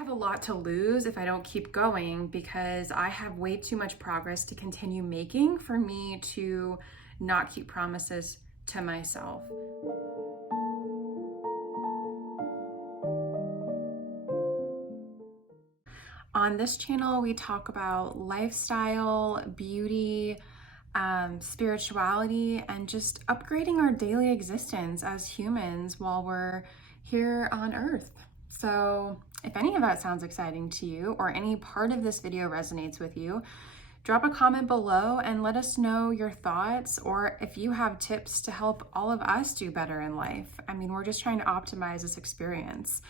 have a lot to lose if I don't keep going because I have way too much progress to continue making for me to not keep promises to myself. On this channel, we talk about lifestyle, beauty, spirituality, and just upgrading our daily existence as humans while we're here on Earth. So if any of that sounds exciting to you or any part of this video resonates with you, drop a comment below and let us know your thoughts, or if you have tips to help all of us do better in life. I mean, we're just trying to optimize this experience.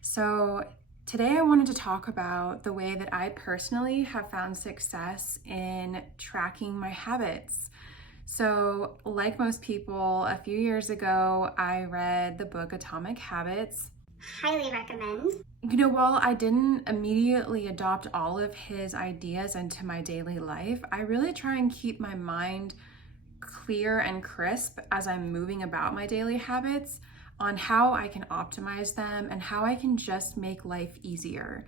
So today I wanted to talk about the way that I personally have found success in tracking my habits. So like most people, a few years ago, I read the book Atomic Habits. Highly recommend. You know, while I didn't immediately adopt all of his ideas into my daily life, I really try and keep my mind clear and crisp as I'm moving about my daily habits on how I can optimize them and how I can just make life easier,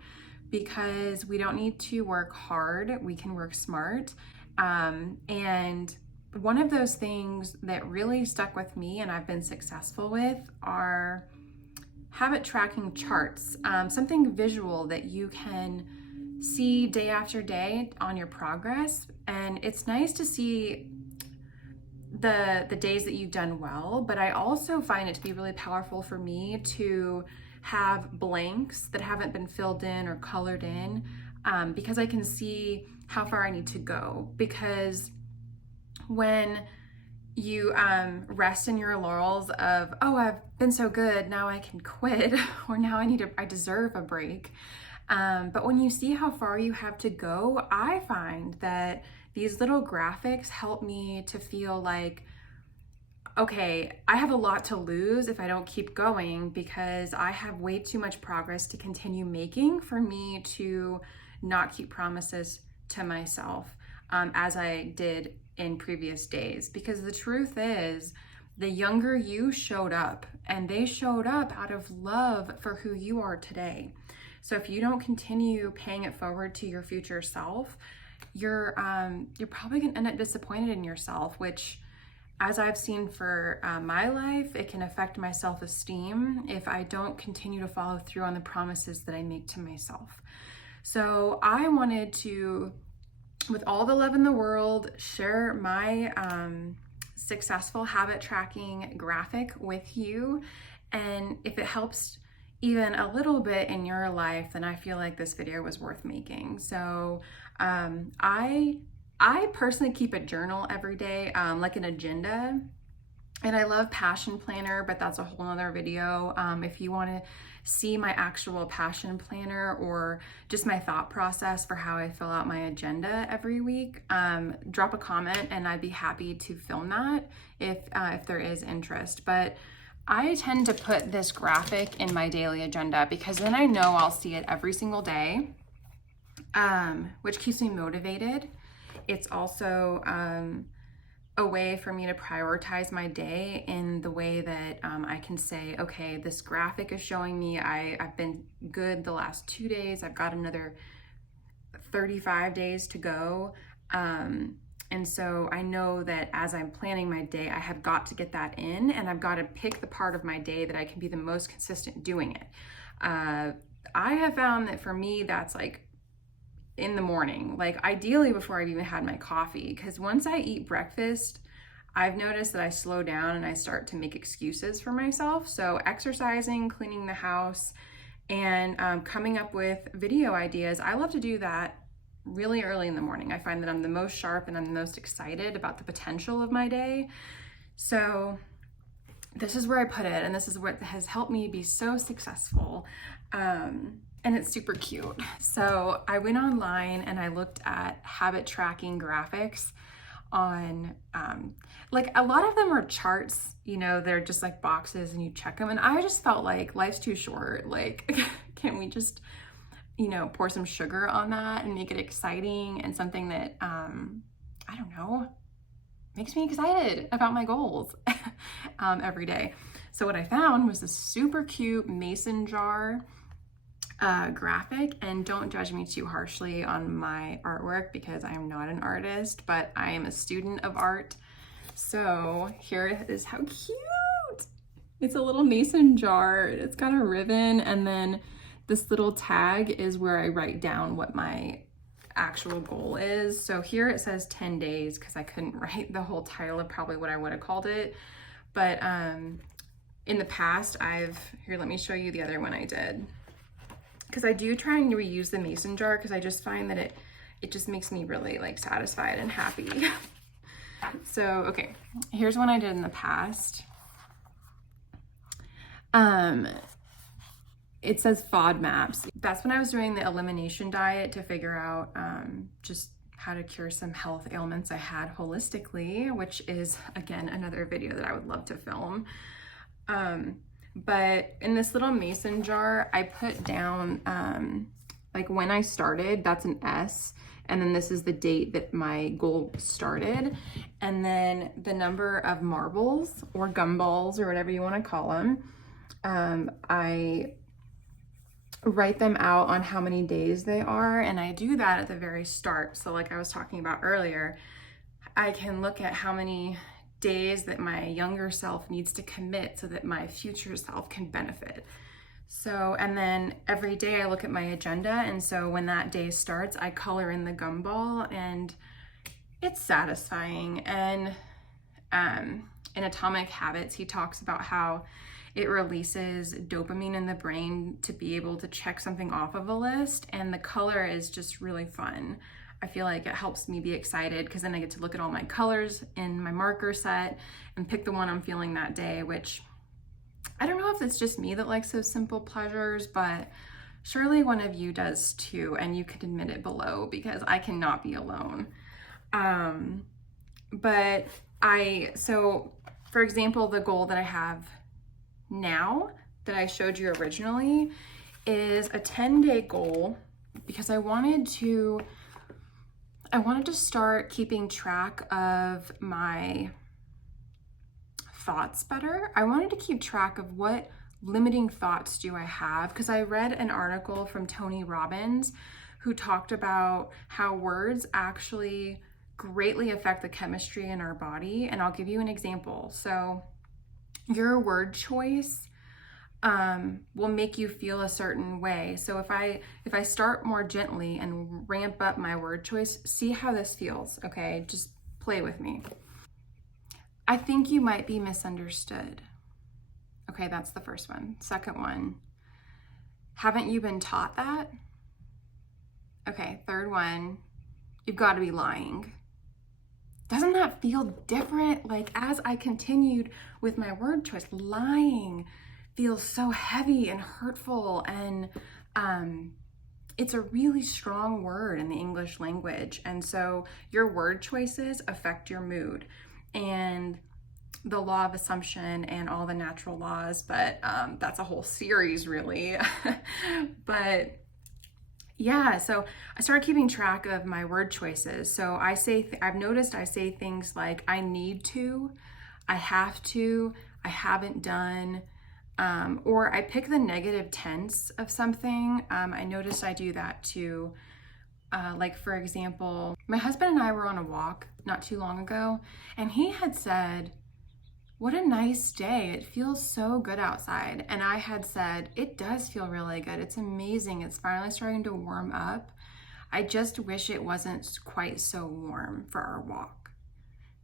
because we don't need to work hard, we can work smart. And one of those things that really stuck with me and I've been successful with are habit tracking charts, something visual that you can see day after day on your progress. And it's nice to see the days that you've done well, but I also find it to be really powerful for me to have blanks that haven't been filled in or colored in, because I can see how far I need to go. Because when you rest in your laurels of, oh, I've been so good, now I can quit, or now I deserve a break. But when you see how far you have to go, I find that these little graphics help me to feel like, okay, I have a lot to lose if I don't keep going because I have way too much progress to continue making for me to not keep promises to myself, as I did in previous days. Because the truth is, the younger you showed up, and they showed up out of love for who you are today. So if you don't continue paying it forward to your future self, you're probably gonna end up disappointed in yourself, which, as I've seen for my life, it can affect my self-esteem if I don't continue to follow through on the promises that I make to myself. So I wanted to, with all the love in the world, share my successful habit tracking graphic with you. And if it helps even a little bit in your life, then I feel like this video was worth making. So I personally keep a journal every day, like an agenda. And I love Passion Planner, but that's a whole nother video. If you want to see my actual Passion Planner or just my thought process for how I fill out my agenda every week, drop a comment and I'd be happy to film that if there is interest. But I tend to put this graphic in my daily agenda because then I know I'll see it every single day, which keeps me motivated. It's also a way for me to prioritize my day in the way that I can say, okay, this graphic is showing me I've been good the last 2 days. I've got another 35 days to go. And so I know that as I'm planning my day, I have got to get that in, and I've got to pick the part of my day that I can be the most consistent doing it. I have found that for me, that's like in the morning, like ideally before I've even had my coffee, because once I eat breakfast, I've noticed that I slow down and I start to make excuses for myself. So exercising, cleaning the house, and coming up with video ideas, I love to do that really early in the morning. I find that I'm the most sharp and I'm the most excited about the potential of my day. So this is where I put it, and this is what has helped me be so successful. And it's super cute. So I went online and I looked at habit tracking graphics on, like a lot of them are charts, you know, they're just like boxes and you check them. And I just felt like life's too short. Like, can't we just, you know, pour some sugar on that and make it exciting and something that, I don't know, makes me excited about my goals every day. So what I found was this super cute mason jar graphic, and don't judge me too harshly on my artwork because I am not an artist, but I am a student of art. So here it is. How cute! It's a little mason jar. It's got a ribbon, and then this little tag is where I write down what my actual goal is. So here it says 10 days because I couldn't write the whole title of probably what I would have called it. But in the past, here, let me show you the other one I did. Because I do try and reuse the mason jar because I just find that it just makes me really like satisfied and happy. So, okay, here's one I did in the past. It says FODMAPs. That's when I was doing the elimination diet to figure out just how to cure some health ailments I had holistically, which is, again, another video that I would love to film. But in this little mason jar, I put down like when I started, that's an S. And then this is the date that my goal started. And then the number of marbles or gumballs or whatever you want to call them, I write them out on how many days they are. And I do that at the very start. So like I was talking about earlier, I can look at how many days that my younger self needs to commit so that my future self can benefit. So, and then every day I look at my agenda, and so when that day starts, I color in the gumball, and it's satisfying. And in Atomic Habits, he talks about how it releases dopamine in the brain to be able to check something off of a list, and the color is just really fun. I feel like it helps me be excited because then I get to look at all my colors in my marker set and pick the one I'm feeling that day, which I don't know if it's just me that likes those simple pleasures, but surely one of you does too, and you can admit it below because I cannot be alone. So for example, the goal that I have now that I showed you originally is a 10-day goal because I wanted to start keeping track of my thoughts better. I wanted to keep track of what limiting thoughts do I have, because I read an article from Tony Robbins who talked about how words actually greatly affect the chemistry in our body. And I'll give you an example. So your word choice will make you feel a certain way. So if I start more gently and ramp up my word choice, see how this feels, okay? Just play with me. I think you might be misunderstood. Okay, that's the first one. Second one, haven't you been taught that? Okay, third one, you've got to be lying. Doesn't that feel different? Like as I continued with my word choice, lying feels so heavy and hurtful, and it's a really strong word in the English language. And so your word choices affect your mood and the law of assumption and all the natural laws, but that's a whole series really. But yeah, so I started keeping track of my word choices. So I've noticed I say things like I need to, I have to, I haven't done, or I pick the negative tense of something. I noticed I do that too. Like for example, my husband and I were on a walk not too long ago, and he had said, "What a nice day. It feels so good outside." And I had said, "It does feel really good. It's amazing. It's finally starting to warm up. I just wish it wasn't quite so warm for our walk."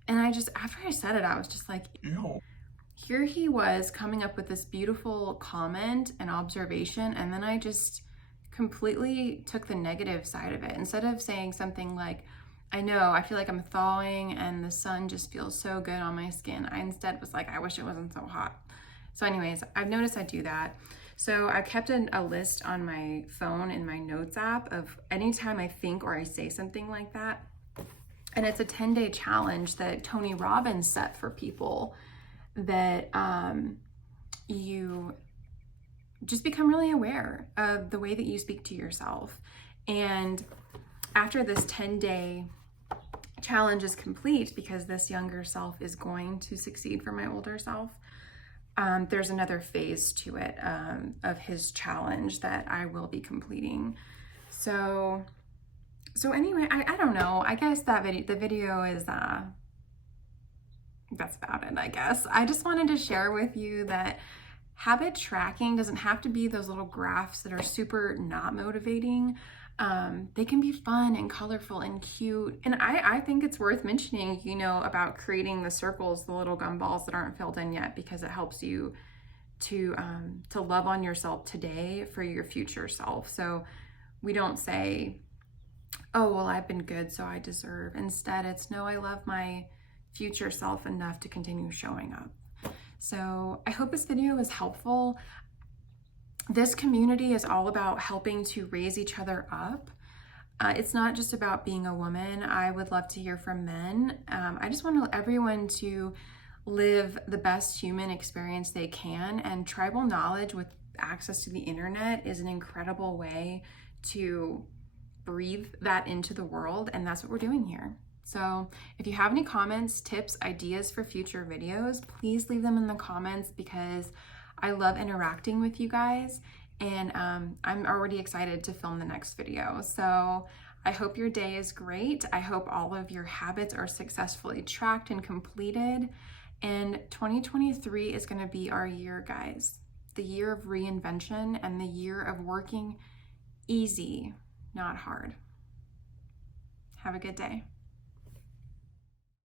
And after I said it, I was just like, ew. Here he was coming up with this beautiful comment and observation, and then I just completely took the negative side of it. Instead of saying something like, I know, I feel like I'm thawing and the sun just feels so good on my skin, I instead was like, I wish it wasn't so hot. So anyways, I've noticed I do that. So I kept a list on my phone in my notes app of anytime I think or I say something like that. And it's a 10-day challenge that Tony Robbins set for people that you just become really aware of the way that you speak to yourself. And after this 10-day challenge is complete, because this younger self is going to succeed for my older self, there's another phase to it of his challenge that I will be completing. So anyway, I don't know. I guess the video is that's about it, I guess. I just wanted to share with you that habit tracking doesn't have to be those little graphs that are super not motivating. They can be fun and colorful and cute. And I think it's worth mentioning, you know, about creating the circles, the little gumballs that aren't filled in yet, because it helps you to love on yourself today for your future self. So we don't say, oh, well, I've been good, so I deserve. Instead, it's no, I love my future self enough to continue showing up. So I hope this video was helpful. This community is all about helping to raise each other up. It's not just about being a woman. I would love to hear from men. I just want everyone to live the best human experience they can, and tribal knowledge with access to the internet is an incredible way to breathe that into the world, and that's what we're doing here. So if you have any comments, tips, ideas for future videos, please leave them in the comments, because I love interacting with you guys, and I'm already excited to film the next video. So I hope your day is great. I hope all of your habits are successfully tracked and completed. And 2023 is going to be our year, guys. The year of reinvention and the year of working easy, not hard. Have a good day.